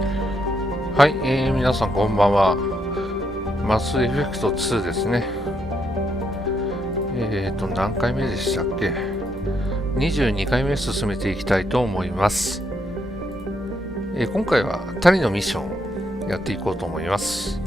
はい、皆さんこんばんは。マスエフェクト2ですね。何回目でしたっけ？ 22 回目進めていきたいと思います。今回はタリのミッションやっていこうと思います。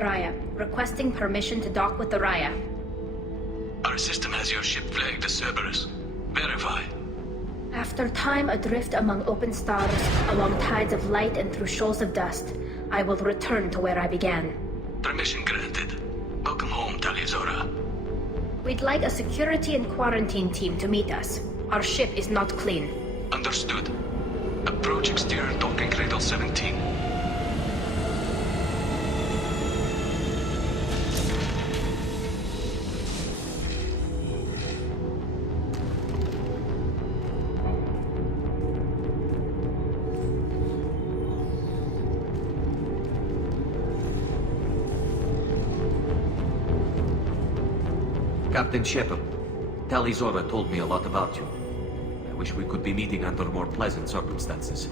Raya, requesting permission to dock with the Raya. Our system has your ship flagged as Cerberus. Verify. After time adrift among open stars, along tides of light and through shoals of dust, I will return to where I began. Permission granted. Welcome home, Talizora. We'd like a security and quarantine team to meet us. Our ship is not clean. Understood. Approach exterior docking cradle 17. Captain Shepard, Talizora told me a lot about you. I wish we could be meeting under more pleasant circumstances.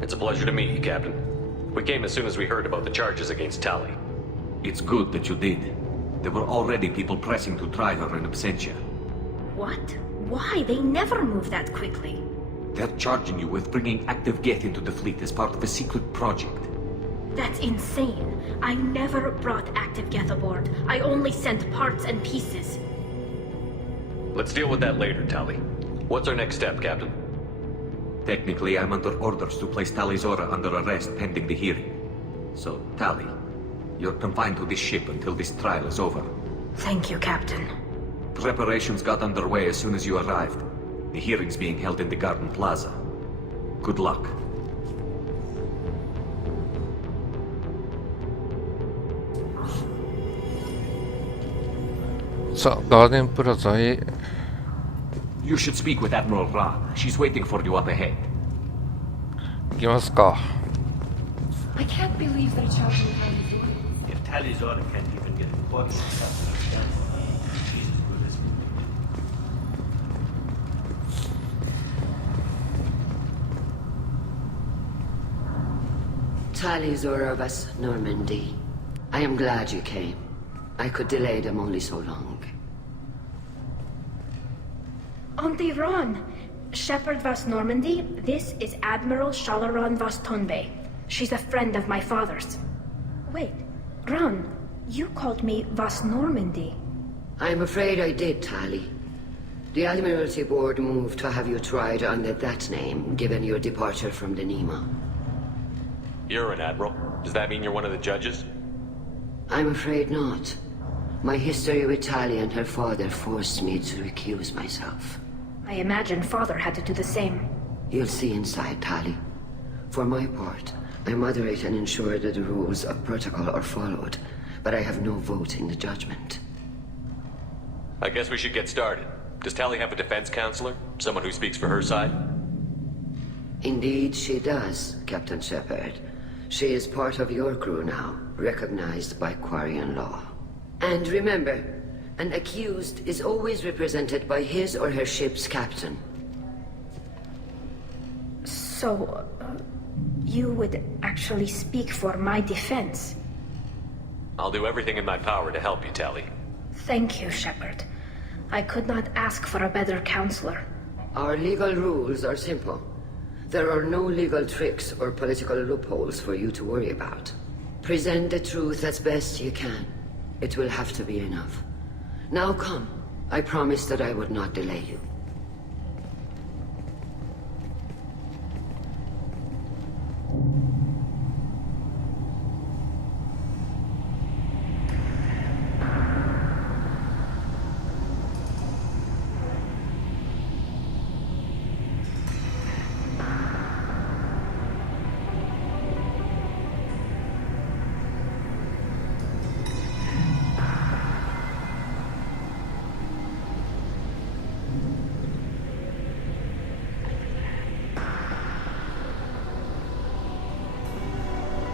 It's a pleasure to meet you, Captain. We came as soon as we heard about the charges against Tali. It's good that you did. There were already people pressing to try her in absentia. What? Why? They never move that quickly. They're charging you with bringing active Geth into the fleet as part of a secret project. That's insane. I never brought active Geth aboard. I only sent parts and pieces. Let's deal with that later, Tali. What's our next step, Captain? Technically, I'm under orders to place Talizora under arrest pending the hearing. So, Tali, you're confined to this ship until this trial is over. Thank you, Captain. Preparations got underway as soon as you arrived. The hearing's being held in the Garden Plaza. Good luck.さあ、ガーデンプラザへ。 You should speak with Admiral Ra. She's waiting for you up ahead. 行きますか。 I can't believe they're charging me. If Talizora can't even get a quarter of she's as good as Talizora vas Normandy. I am glad you came. I could delay them only so long. Auntie Ron! Shepard vas Normandy, this is Admiral Shalaron vas Tonbe. She's a friend of my father's. Wait, Ron, you called me vas Normandy. I'm afraid I did, Tali. The Admiralty Board moved to have you tried under that name, given your departure from the Nima. You're an admiral. Does that mean you're one of the judges? I'm afraid not. My history with Tali and her father forced me to recuse myself. I imagine father had to do the same. You'll see inside, Tali. For my part, I moderate and ensure that the rules of protocol are followed, but I have no vote in the judgment. I guess we should get started. Does Tali have a defense counselor? Someone who speaks for her side? Indeed, she does, Captain Shepard. She is part of your crew now, recognized by Quarian law. And remember, an accused is always represented by his or her ship's captain. So, you would actually speak for my defense? I'll do everything in my power to help you, Tali. Thank you, Shepard. I could not ask for a better counselor. Our legal rules are simple. There are no legal tricks or political loopholes for you to worry about. Present the truth as best you can. It will have to be enough. Now come. I promised that I would not delay you.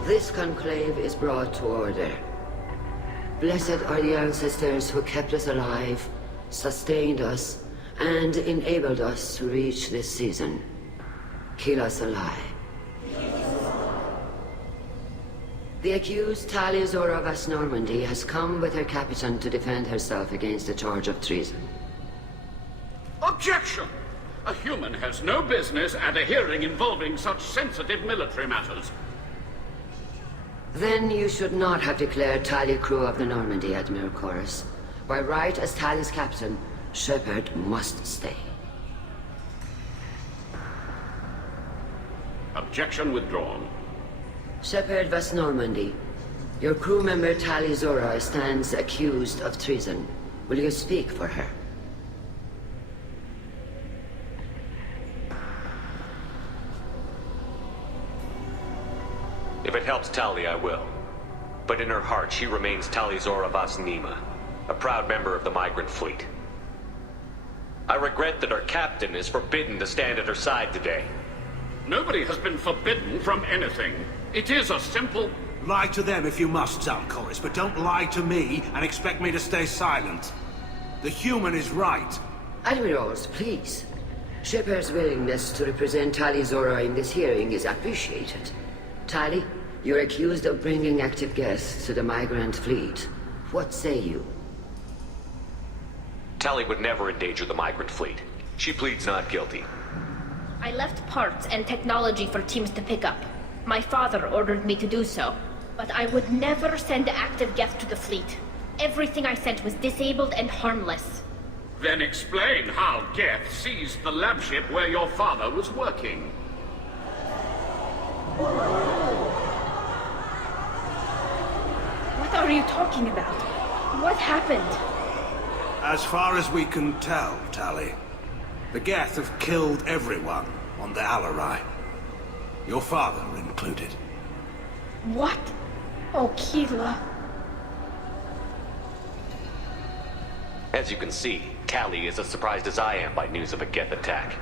This conclave is brought to order. Blessed are the ancestors who kept us alive, sustained us, and enabled us to reach this season. Keep us alive. The accused Talia Zora of Normandy has come with her captain to defend herself against a charge of treason. Objection! A human has no business at a hearing involving such sensitive military matters. Then you should not have declared Talia crew of the Normandy, Admiral Chorus. By right as Talia's captain, Shepard must stay. Objection withdrawn. Shepard was Normandy. Your crew member Talia Zora stands accused of treason. Will you speak for her? If it helps Tali, I will. But in her heart, she remains Tali Zora Vas Nima, a proud member of the migrant fleet. I regret that our captain is forbidden to stand at her side today. Nobody has been forbidden from anything. It is a simple... Lie to them if you must, Zalcoris, but don't lie to me and expect me to stay silent. The human is right. Admirals, please. Shepard's willingness to represent Talia Zora in this hearing is appreciated. Tali, you're accused of bringing active guests to the migrant fleet. What say you? Tali would never endanger the migrant fleet. She pleads not guilty. I left parts and technology for teams to pick up. My father ordered me to do so, but I would never send active guests to the fleet. Everything I sent was disabled and harmless. Then explain how Geth seized the lab ship where your father was working. What are you talking about? What happened? As far as we can tell, Tali, the Geth have killed everyone on the Alarai. Your father included. What? Oh, Keela. As you can see, Tali is as surprised as I am by news of a Geth attack.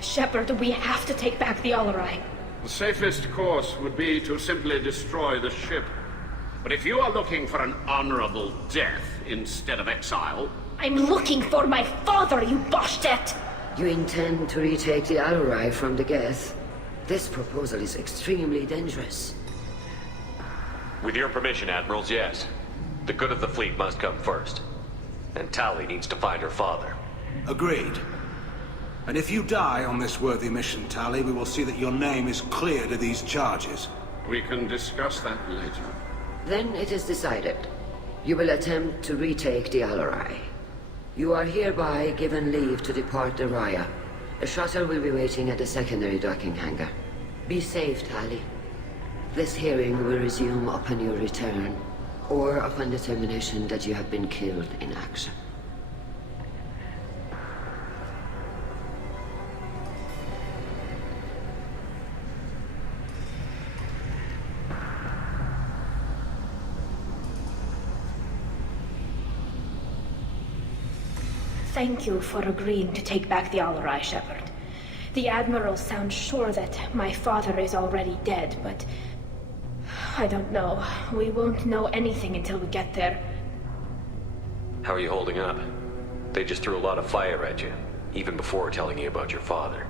Shepard, we have to take back the Alarai. The safest course would be to simply destroy the ship. But if you are looking for an honorable death instead of exile... I'm looking for my father, you Boshtet! You intend to retake the Alarai from the Geth? This proposal is extremely dangerous. With your permission, Admirals, yes. The good of the fleet must come first. And Tali needs to find her father. Agreed. And if you die on this worthy mission, Tali, we will see that your name is cleared of these charges. We can discuss that later. Then it is decided. You will attempt to retake the Alarai. You are hereby given leave to depart the Raya. A shuttle will be waiting at the secondary docking hangar. Be safe, Tali. This hearing will resume upon your return, or upon determination that you have been killed in action. Thank you for agreeing to take back the Alarai, Shepard. The Admiral sounds sure that my father is already dead, but... I don't know. We won't know anything until we get there. How are you holding up? They just threw a lot of fire at you, even before telling you about your father.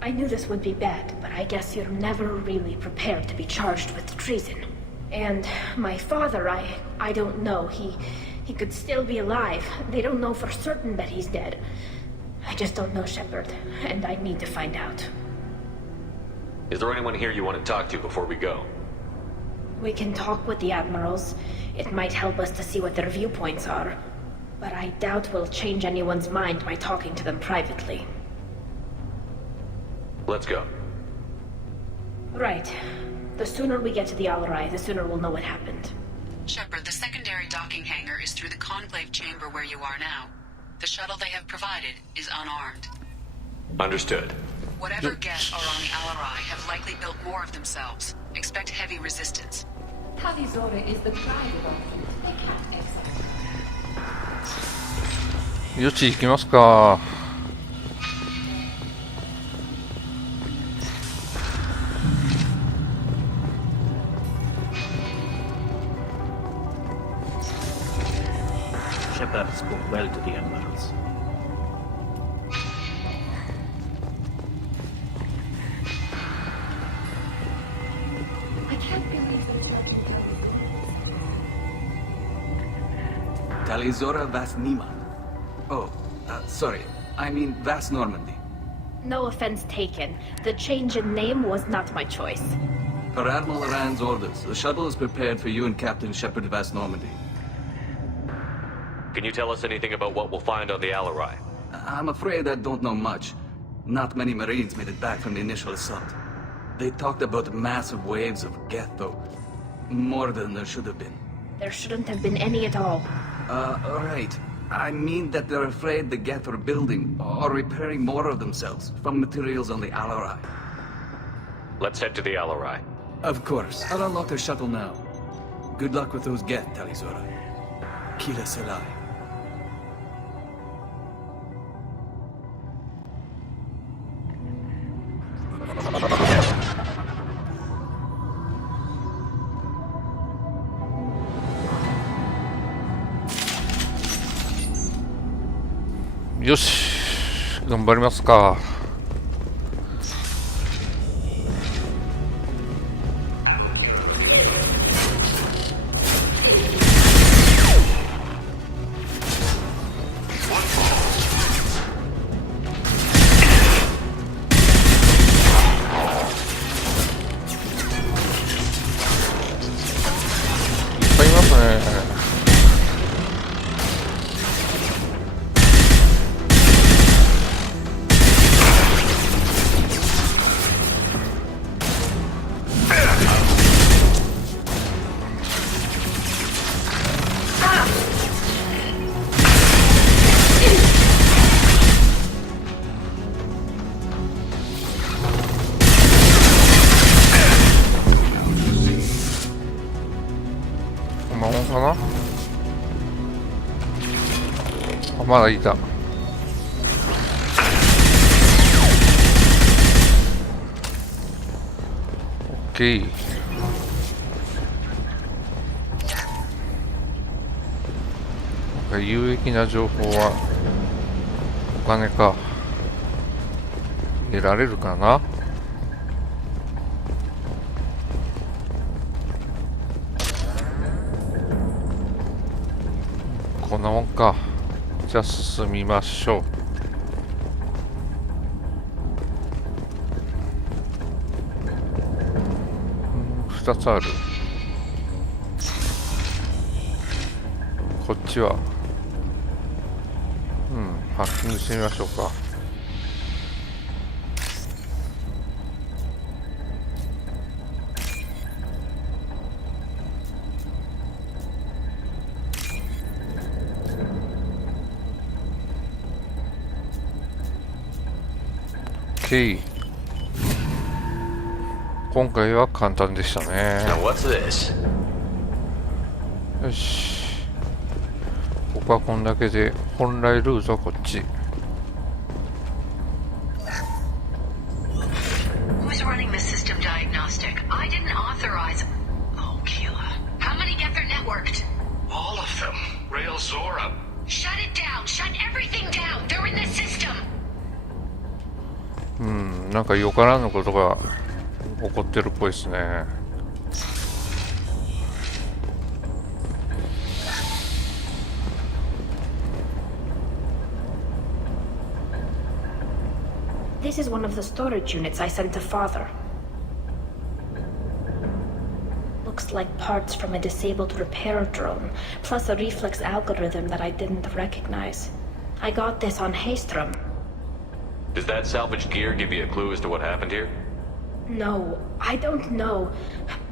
I knew this would be bad, but I guess you're never really prepared to be charged with treason. And my father, I don't know. He could still be alive. They don't know for certain that he's dead. I just don't know, Shepard, and I need to find out. Is there anyone here you want to talk to before we go? We can talk with the admirals. It might help us to see what their viewpoints are. But I doubt we'll change anyone's mind by talking to them privately. Let's go. Right. The sooner we get to the Alarai, the sooner we'll know what happened. Shepard, the secondary docking hangar is through the conclave chamber where you are now. The shuttle they have provided is unarmed. Understood. Whatever Geth are on the Alarai have likely built more of themselves. Expect heavy resistance. Talizora is the pride of our fleet. They can't exit. よち行きますか。Shepard spoke well to the admirals. I can't believe that Talizora Vas Nima. Oh, sorry. I mean Vas Normandy. No offense taken. The change in name was not my choice. Per Admiral Rand's orders, the shuttle is prepared for you and Captain Shepard Vas Normandy. Can you tell us anything about what we'll find on the Alarai? I'm afraid I don't know much. Not many Marines made it back from the initial assault. They talked about massive waves of Geth, though. More than there should have been. There shouldn't have been any at all. Right. I mean that they're afraid the Geth are building or repairing more of themselves from materials on the Alarai. Let's head to the Alarai. Of course. I'll unlock the shuttle now. Good luck with those Geth, Talizora. Kila Selai.よし、頑張りますか。いっぱいいますね。こんなもんかな。あ、まだいた。オッケー。なんか有益な情報はお金か得られるかな。こんなもんか。じゃあ進みましょう。2つある。こっちはハッキングしてみましょうか。今回は簡単でしたね。よし、ここはこんだけで、本来ルートはこっち。Who's running the system diagnostic? I didn't authorize. Oh, Keela. How many get their networked? All of them. Rail Zora. Shut it down. Shut everything down. They're in the system. なんかよからぬことが起こってるっぽいですね。This is one of the storage units I sent to Father. Looks looks like parts from a disabled repair drone, plus a reflex algorithm that I didn't recognize. I got this on Haystrom. Does that salvaged gear give you a clue as to what happened here? No, I don't know.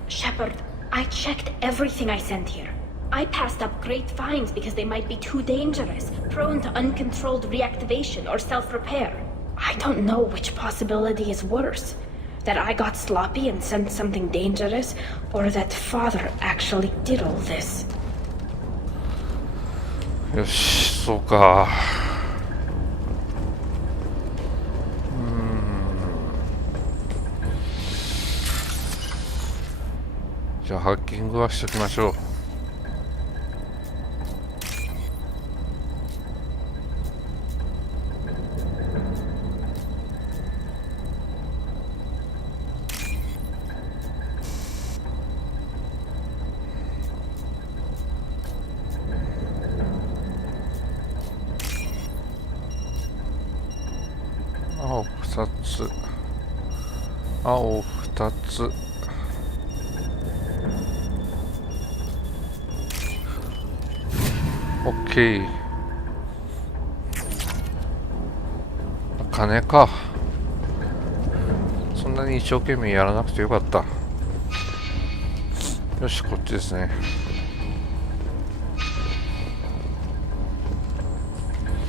Shepard, I checked everything I sent here. I passed up great finds because they might be too dangerous, prone to uncontrolled reactivation or self-repair. I don't know which possibility is worse. That I got sloppy and sent something dangerous, or that Father actually did all this. よし、そうか。じゃあハッキングはしときましょう。青2つ、青2つ。オッケー。金か。そんなに一生懸命やらなくてよかった。よし、こっちですね。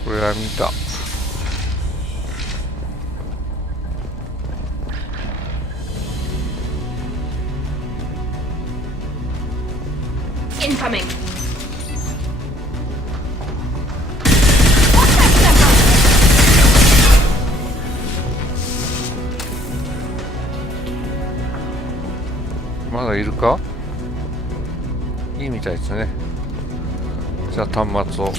これは見た。Incoming.まだいるか？いいみたいですね。じゃあ端末を。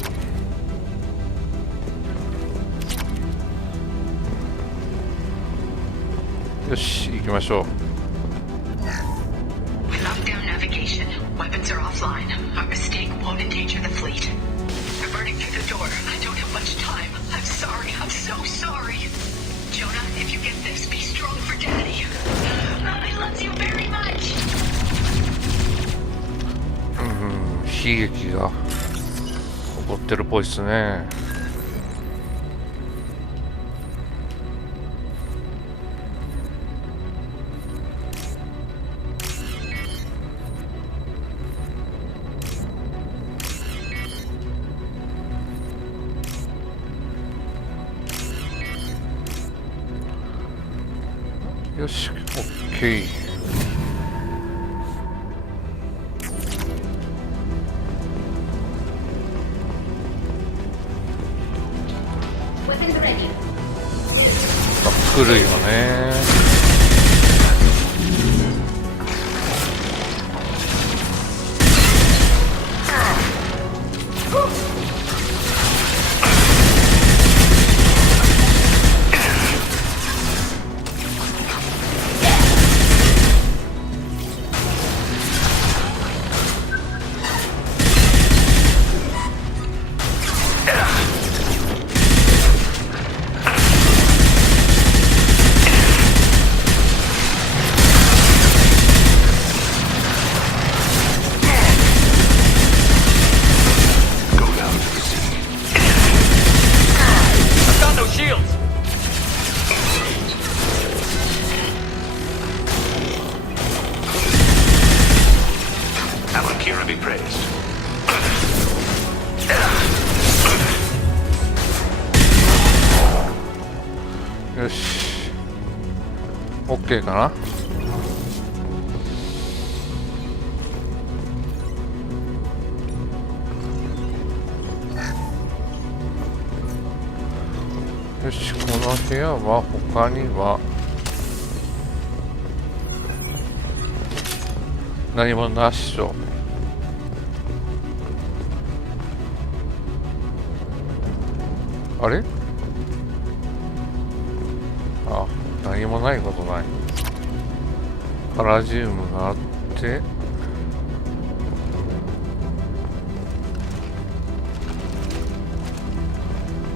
よし、行きましょう。Lockdown navigation. Weapons are offline. Our mistake won't endanger the fleet. They're burning through the door. I don't have much time. I'm sorry. I'm so sorry. Jonah, if you get this, be strong for Daddy. I love you very much. 悲劇が起こってるっぽいですね。よし、OK。来るよね。よし OK かな。よし、この部屋は他には何もなしと。あれ？あ、何もないことない。パラジウムがあって、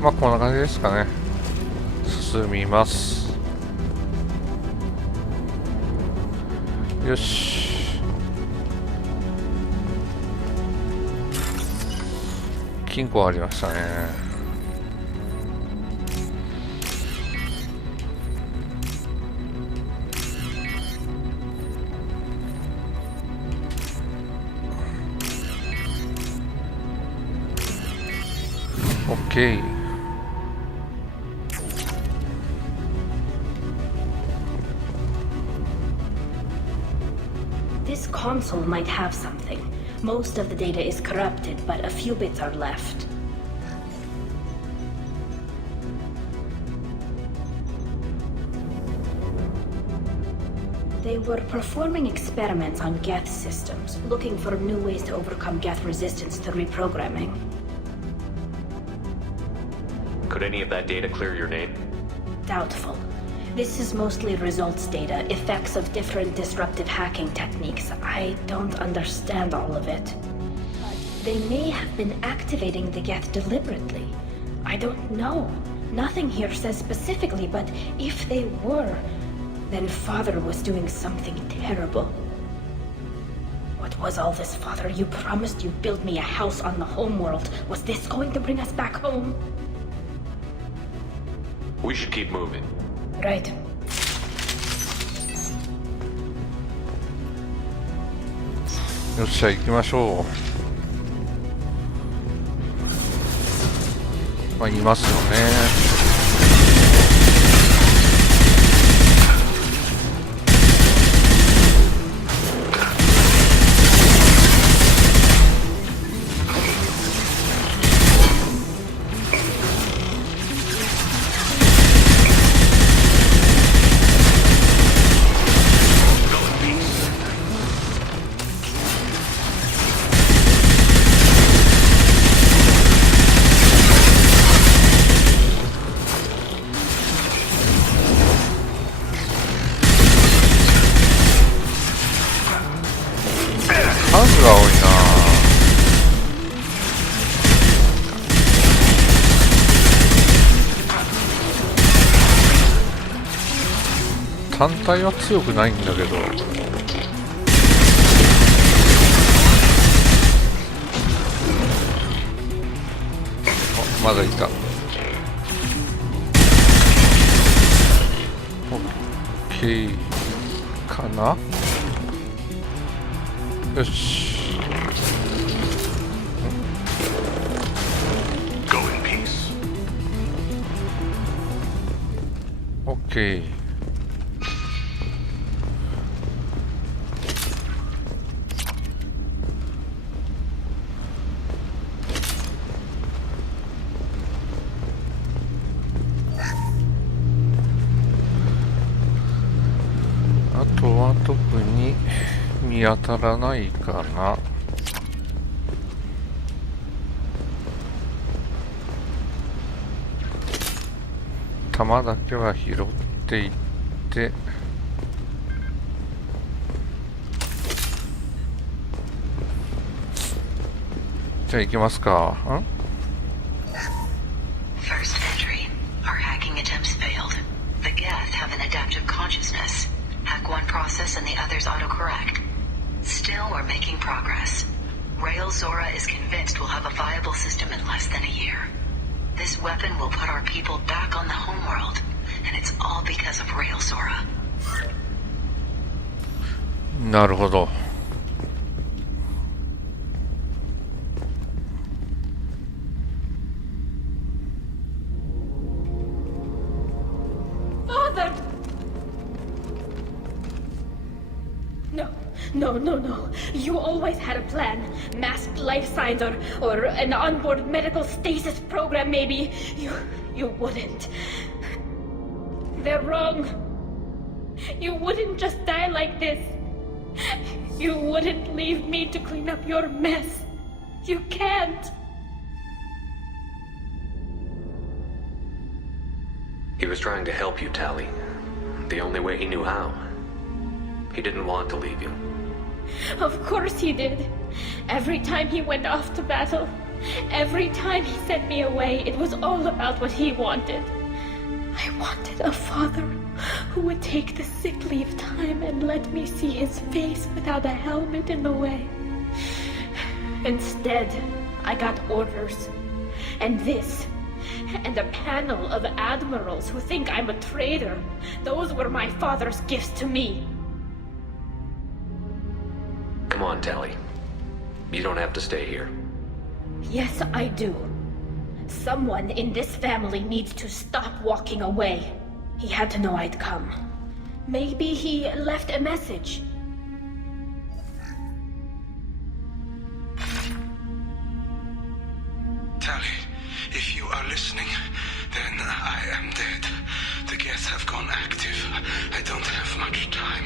まあこんな感じですかね。進みます。よし。金庫ありましたね。オッケー。This console might have something. Most of the data is corrupted, but a few bits are left. They were performing experiments on Geth systems, looking for new ways to overcome Geth resistance to reprogramming. Could any of that data clear your name? Doubtful. This is mostly results data, effects of different disruptive hacking techniques. I don't understand all of it. But they may have been activating the Geth deliberately. I don't know. Nothing here says specifically, but if they were, then Father was doing something terrible. What was all this, Father? You promised you'd build me a house on the homeworld. Was this going to bring us back home? We should keep moving. Right. よっしゃ行きましょう。まあいますよね。数が多いな。単体は強くないんだけど、まだいた。オッケーかな。よし。Go in peace. オッケー。あとは特に見当たらないかな。弾だけは拾っていって、じゃあ行きますか。First entry. Our hacking attempts failed. The Geth have an adaptive consciousness. Hack one process and the others autocorrect. Still, we're making progress. Rail Zora is convinced we'll have a viable system in less than a year. This weapon will put our people back on the homeworld, and it's all because of Rail Zora. なるほど。No. You always had a plan. Masked life signs or an onboard medical stasis program, maybe. You wouldn't. They're wrong. You wouldn't just die like this. You wouldn't leave me to clean up your mess. You can't. He was trying to help you, Tally. The only way he knew how. He didn't want to leave you. Of course he did. Every time he went off to battle, every time he sent me away, it was all about what he wanted. I wanted a father who would take the sick leave time and let me see his face without a helmet in the way. Instead, I got orders. And this. And a panel of admirals who think I'm a traitor. Those were my father's gifts to me. Come on, Tally. You don't have to stay here. Yes, I do. Someone in this family needs to stop walking away. He had to know I'd come. Maybe he left a message. Tally, if you are listening, then I am dead. The Geth have gone active. I don't have much time.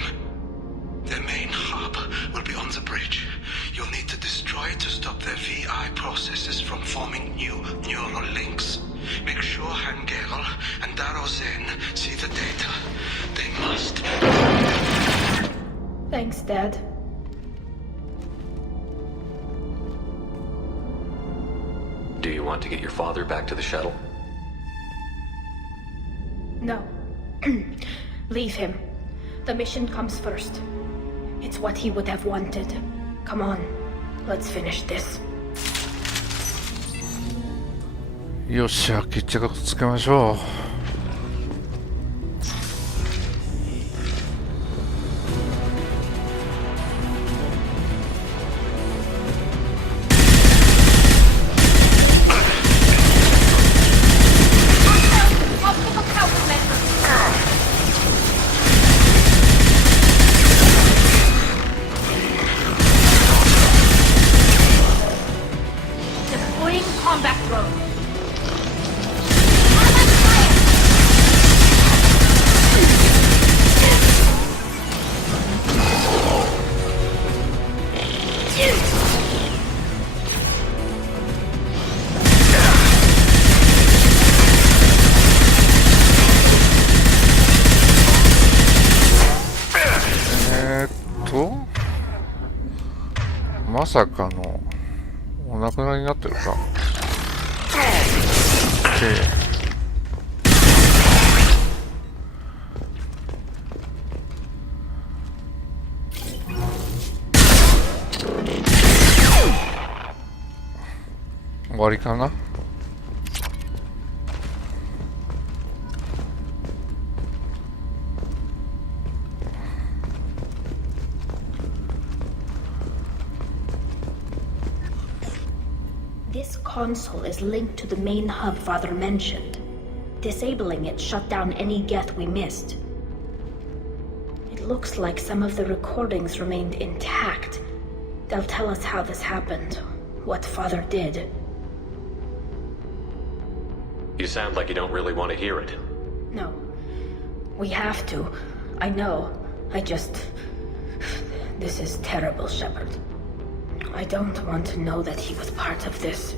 Their main hub will be on the bridge. You'll need to destroy it to stop their VI processes from forming new neural links. Make sure Hangerl and Darozen see the data. They must. Thanks, Dad. Do you want to get your father back to the shuttle? No. Leave him. The mission comes first. It's what he would have wanted. Come on, let's finish this. よっしゃ、決着つけましょう。Deploying combat drone. .まさかのお亡くなりになってるか。終わりかな。This console is linked to the main hub Father mentioned. Disabling it shut down any Geth we missed. It looks like some of the recordings remained intact. They'll tell us how this happened, what Father did. You sound like you don't really want to hear it. No. We have to. I know. This is terrible, Shepard. I don't want to know that he was part of this.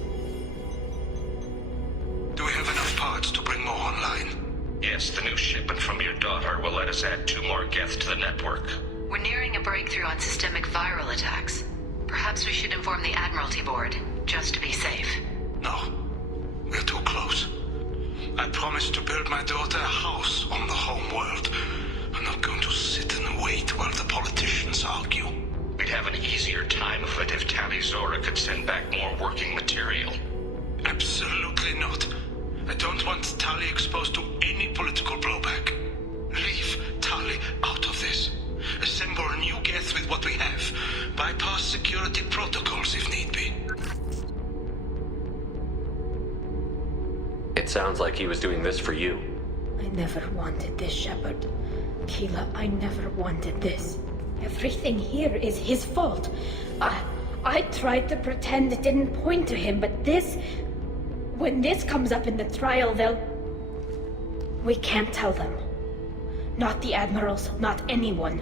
Do we have enough parts to bring more online? Yes, the new shipment from your daughter will let us add 2 more Geth to the network. We're nearing a breakthrough on systemic viral attacks. Perhaps we should inform the Admiralty Board, just to be safe. No. We're too close. I promised to build my daughter a house on the home world. I'm not going to sit and wait while the politicians argue. We'd have an easier time of it if Tally Zora could send back more working material. Absolutely not. I don't want Tally exposed to any political blowback. Leave Tally out of this. Assemble a new Geth with what we have. Bypass security protocols if need be. It sounds like he was doing this for you. I never wanted this, Shepard. Keela, I never wanted this. Everything here is his fault. I tried to pretend it didn't point to him, but this... When this comes up in the trial, they'll... We can't tell them. Not the admirals, not anyone.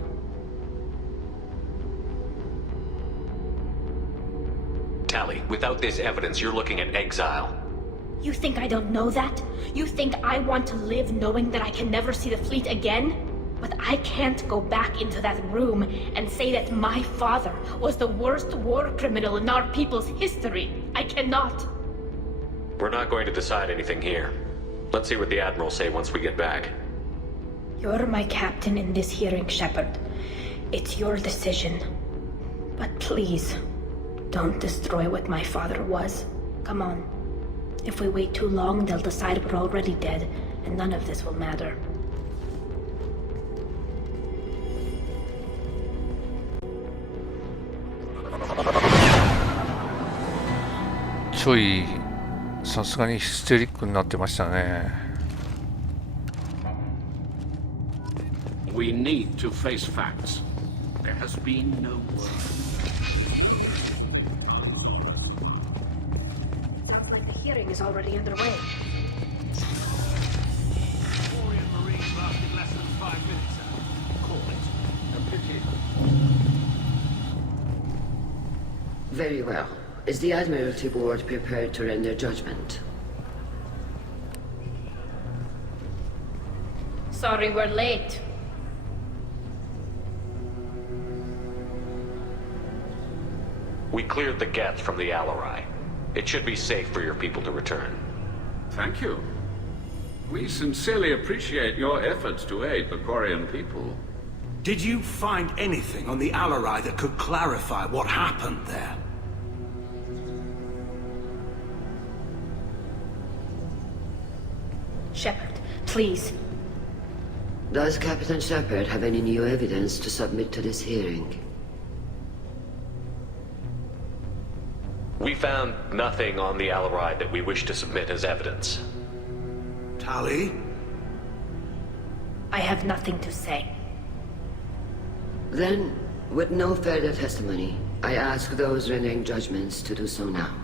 Tally, without this evidence, you're looking at exile. You think I don't know that? You think I want to live knowing that I can never see the fleet again? But I can't go back into that room and say that my father was the worst war criminal in our people's history. I cannot. We're not going to decide anything here. Let's see what the Admirals say once we get back. You're my captain in this hearing, Shepard. It's your decision. But please, Don't destroy what my father was. Come on. If we wait too long, they'll decide we're already dead, and none of this will matter.ちょいさすがにヒステリックになってましたね。We need to face facts. There has been no war. Sounds like the hearing is already underway. Warrior Marine lasted less than 5 minutes. Call it a pity. Very well. Is the Admiralty Board prepared to render judgment? Sorry we're late. We cleared the Geth from the Alarai. It should be safe for your people to return. Thank you. We sincerely appreciate your efforts to aid the Quarian people. Did you find anything on the Alarai that could clarify what happened there? Shepard, please. Does Captain Shepard have any new evidence to submit to this hearing? We found nothing on the Alarai that we wish to submit as evidence. Tali? I have nothing to say. Then, with no further testimony, I ask those rendering judgments to do so now.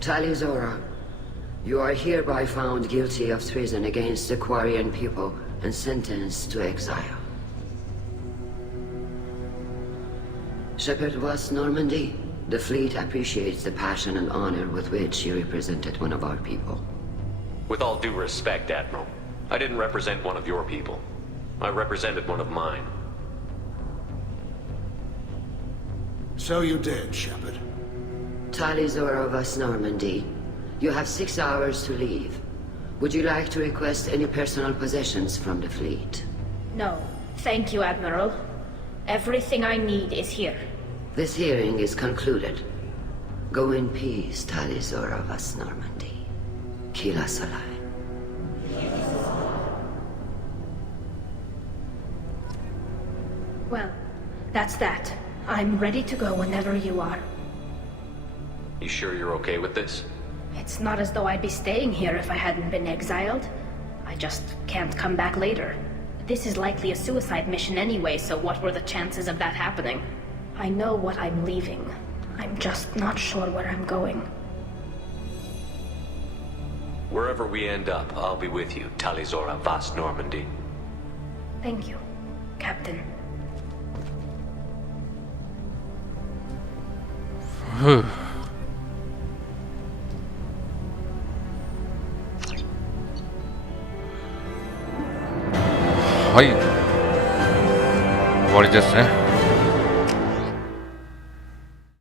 Tali Zora, you are hereby found guilty of treason against the Quarian people and sentenced to exile. Shepard was Normandy. The fleet appreciates the passion and honor with which you represented one of our people. With all due respect, Admiral, I didn't represent one of your people. I represented one of mine. So you did, Shepard. Tali Zora of Normandy, you have 6 hours to leave. Would you like to request any personal possessions from the fleet? No, thank you, Admiral. Everything I need is here. This hearing is concluded. Go in peace, Tali Zora of Normandy. Kila Salai. Well, that's that. I'm ready to go whenever you are. You sure you're okay with this? It's not as though I'd be staying here if I hadn't been exiled. I just can't come back later. This is likely a suicide mission anyway, so what were the chances of that happening? I know what I'm leaving. I'm just not sure where I'm going. Wherever we end up, I'll be with you, Tali Zora Vas Normandy. Thank you, Captain.はい、終わりですね。